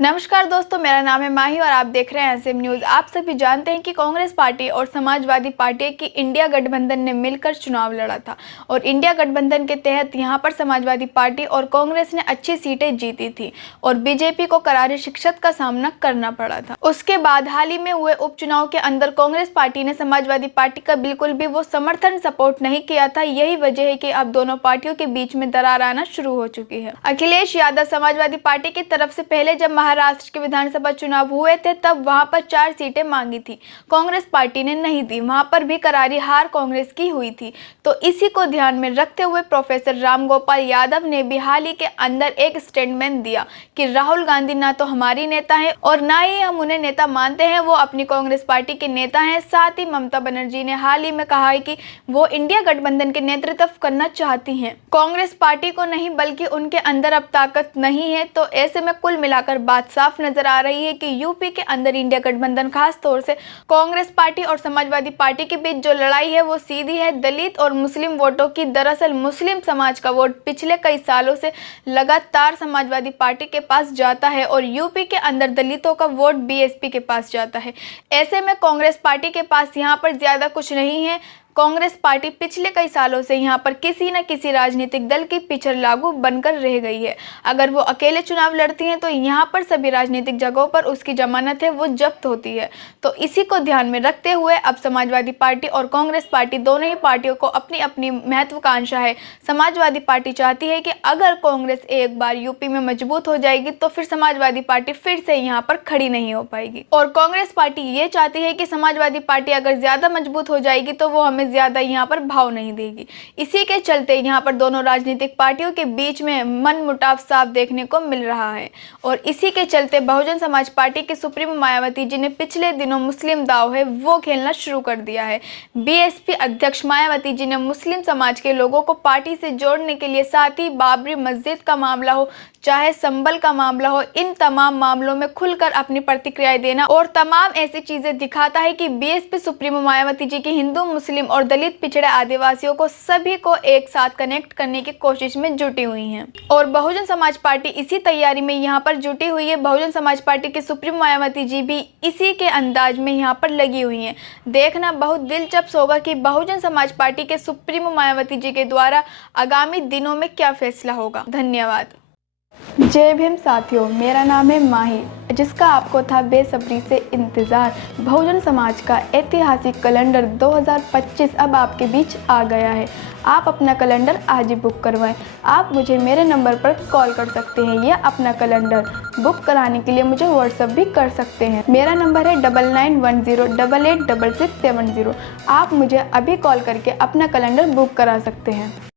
नमस्कार दोस्तों, मेरा नाम है माही और आप देख रहे हैं एसएम न्यूज़। आप सभी जानते हैं कि कांग्रेस पार्टी और समाजवादी पार्टी की इंडिया गठबंधन ने मिलकर चुनाव लड़ा था और इंडिया गठबंधन के तहत यहां पर समाजवादी पार्टी और कांग्रेस ने अच्छी सीटें जीती थी और बीजेपी को करारी शिकस्त का सामना करना पड़ा था। उसके बाद हाल ही में हुए उपचुनाव के अंदर कांग्रेस पार्टी ने समाजवादी पार्टी का बिल्कुल भी वो समर्थन सपोर्ट नहीं किया था। यही वजह है कि अब दोनों पार्टियों के बीच में दरार आना शुरू हो चुकी है। अखिलेश यादव समाजवादी पार्टी की तरफ से पहले जब महाराष्ट्र के विधानसभा चुनाव हुए थे तब वहां पर 4 सीटें मांगी थी, कांग्रेस पार्टी ने नहीं दी। वहां पर भी करारी हार कांग्रेस की हुई थी। तो इसी को ध्यान में रखते हुए प्रोफेसर रामगोपाल यादव ने भी हाल ही के अंदर एक स्टेटमेंट दिया कि राहुल गांधी ना तो हमारी नेता है और ना ही हम उन्हें नेता मानते हैं, वो अपनी कांग्रेस पार्टी के नेता हैं। साथ ही ममता बनर्जी ने हाल ही में कहा है कि वो इंडिया गठबंधन के नेतृत्व करना चाहती हैं, कांग्रेस पार्टी को नहीं, बल्कि उनके अंदर अब ताकत नहीं है। तो ऐसे में कुल मिलाकर बात साफ नजर आ रही है कि यूपी के अंदर इंडिया गठबंधन खास तौर से कांग्रेस पार्टी और समाजवादी पार्टी के बीच जो लड़ाई है वो सीधी है दलित और मुस्लिम वोटों की। दरअसल मुस्लिम समाज का वोट पिछले कई सालों से लगातार समाजवादी पार्टी के पास जाता है और यूपी के अंदर दलितों का वोट बीएसपी के पास जाता है। ऐसे में कांग्रेस पार्टी के पास यहाँ पर ज्यादा कुछ नहीं है। कांग्रेस पार्टी पिछले कई सालों से यहाँ पर किसी न किसी राजनीतिक दल की पिछड़ लागू बनकर रह गई है। अगर वो अकेले चुनाव लड़ती हैं तो यहाँ पर सभी राजनीतिक जगहों पर उसकी जमानत है वो जब्त होती है। तो इसी को ध्यान में रखते हुए अब समाजवादी पार्टी और कांग्रेस पार्टी दोनों ही पार्टियों को अपनी अपनी महत्वाकांक्षा है। समाजवादी पार्टी चाहती है कि अगर कांग्रेस एक बार यूपी में मजबूत हो जाएगी तो फिर समाजवादी पार्टी फिर से यहाँ पर खड़ी नहीं हो पाएगी और कांग्रेस पार्टी ये चाहती है कि समाजवादी पार्टी अगर ज्यादा मजबूत हो जाएगी तो वो हमें ज्यादा यहाँ पर भाव नहीं देगी। इसी के चलते यहाँ पर दोनों राजनीतिक पार्टियों के बीच में मनमुटाव साफ देखने को मिल रहा है और इसी के चलते बहुजन समाज पार्टी के सुप्रीमो मायावती जी ने पिछले दिनों मुस्लिम दाव है वो खेलना शुरू कर दिया है। बीएसपी अध्यक्ष मायावती जी ने मुस्लिम समाज के लोगों को पार्टी से जोड़ने के लिए, साथ ही बाबरी मस्जिद का मामला हो चाहे संबल का मामला हो, इन तमाम मामलों में खुलकर अपनी प्रतिक्रियाएं देना और तमाम ऐसी चीजें दिखाता है कि बीएसपी सुप्रीमो मायावती जी की हिंदू, मुस्लिम और दलित, पिछड़े, आदिवासियों को सभी को एक साथ कनेक्ट करने की कोशिश में जुटी हुई हैं और बहुजन समाज पार्टी इसी तैयारी में यहाँ पर जुटी हुई है। बहुजन समाज पार्टी के सुप्रीमो मायावती जी भी इसी के अंदाज में यहाँ पर लगी हुई हैं। देखना बहुत दिलचस्प होगा कि बहुजन समाज पार्टी के सुप्रीमो मायावती जी के द्वारा आगामी दिनों में क्या फैसला होगा। धन्यवाद। जय भीम साथियों, मेरा नाम है माही, जिसका आपको था बेसब्री से इंतज़ार। बहुजन समाज का ऐतिहासिक कैलेंडर 2025 अब आपके बीच आ गया है। आप अपना कैलेंडर आज ही बुक करवाएं। आप मुझे मेरे नंबर पर कॉल कर सकते हैं या अपना कैलेंडर बुक कराने के लिए मुझे व्हाट्सएप भी कर सकते हैं। मेरा नंबर है 9910886670। आप मुझे अभी कॉल करके अपना कैलेंडर बुक करा सकते हैं।